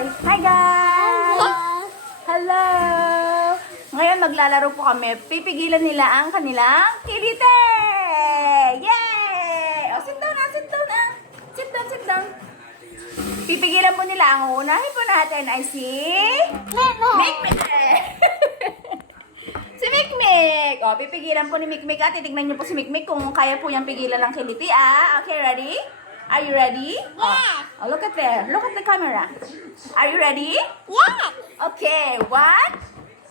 Hi guys! Hello! Ngayon maglalaro po kami. Pipigilan nila ang kanilang kilite! Yay! O, sit down na, sit down na. Sit down, sit down. Pipigilan po nila. Ang unahin po natin ay si... Mikmik! Si Mikmik! O, pipigilan po ni Mikmik at titignan niyo po si Mikmik kung kaya po niyang pigilan ng kiliti. Okay, ready? Are you ready? Yes. Oh, look at there. Look at the camera. Are you ready? Yes. Okay, one.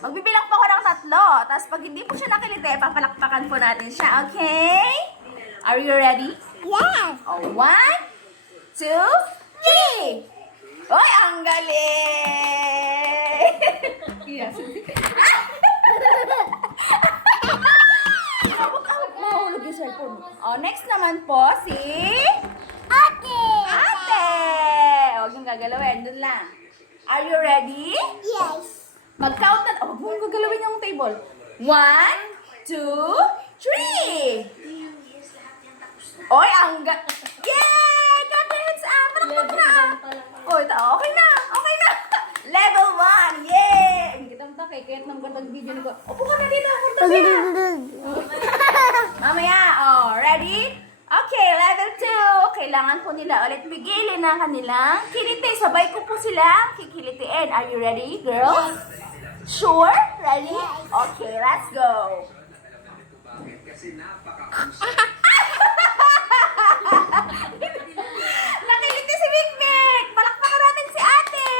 Magbibilang po ako ng 3. Tapos pag hindi po siya nakilite, papalakpakan po natin siya. Okay? Are you ready? Yes. Oh, 1, 2, 3. Oy, ang galing! Yes. Huwag mahulog yung cellphone. Oh, next naman po si... Ate. Ate! Huwag yung gagalawin. Doon lang. Are you ready? Yes. Mag-count na. Oh, huwag mong gagalawin yung table. 1, 2, 3. Oy, ang Yay! Got the hands up! Palakpak na! Oy, okay na! Okay na! Level 1! Yay! Hindi kitang takay. Kaya nang gandang video nito. Upo ka na dito! Kurtabi na! Mamaya, ready? Okay, level 2. Kailangan po nila ulit bigilin ang kanilang kiliti. Sabay ko po sila kikilitiin. Are you ready, girls? Sure? Ready? Okay, let's go. Nakiliti si Mikmik. Palakpakan natin si ate.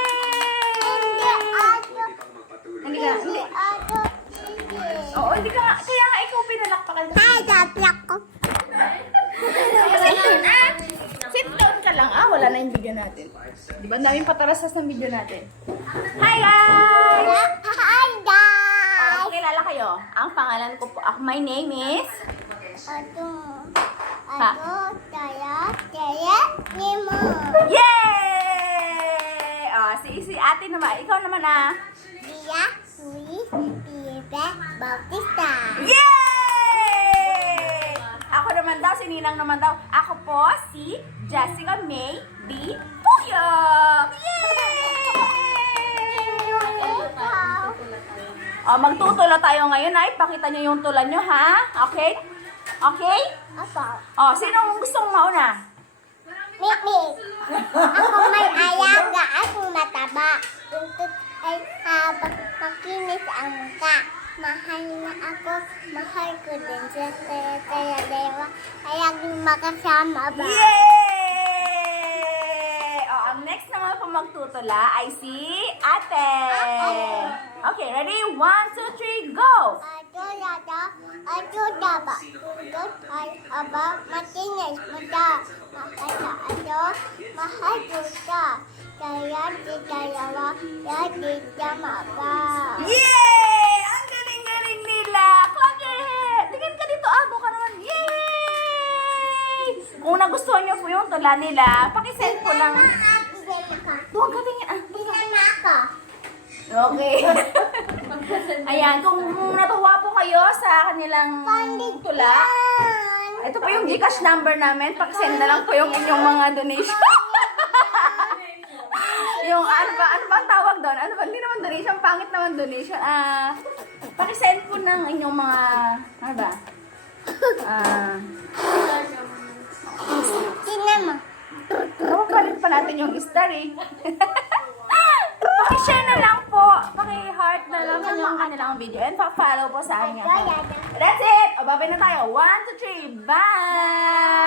Hindi ka, hindi. Oo, hindi ka nga. Kaya nga ikaw pinalakpakan. Sit down ka lang. Wala na yung video natin. Di ba? Ang daming patarasas ng video natin. Hi guys! Pakilala kayo. Ang pangalan ko po, my name is... Yay! Si ate naman. Ikaw naman Bautista. Yay! Ako naman daw, si Ninang naman daw. Ako po si Jessica May B. Puyok! Yay! Magtutula tayo ngayon ay. Pakita nyo yung tula nyo, ha? Okay? Okay? Sinong gustong mauna? Mikmik. Ako may ayaga at mataba. Tuntut ay habang makinis ang muka. Mahal na ako, mahal ko din siya. Kaya dewa, kaya makasama ba? Yay! Ang next naman po magtutula ay si ate. Okay, ready? 1, 2, 3, go! Ato daba. Tuntut ay aba makinis mata. Mahal na ato, mahal ko siya. Kaya di dalawa, kaya di tama ba? Yay! Ang galing-galing nila! Clacket! Tingin ka dito, abo ka naman. Yay! Kung nagustuhan niyo po yung tula nila, pakisend ko lang. Huwag ka tingin. Okay. Ayan, kung natuwa po kayo sa kanilang tula, ito po yung Gcash number namin. Pakisend na lang po yung inyong mga donation. Yung ano ba ang tawag doon? Ano ba? Hindi naman donation, pangit naman donation. Pakisend po ng inyong mga ano ba? Sinama. Papalit pa natin yung story. Paki-share na lang po. Paki-heart na lang yung kanilang video. And pa-follow po sa amin. That's it! Babay na tayo. 1, 2, 3. Bye!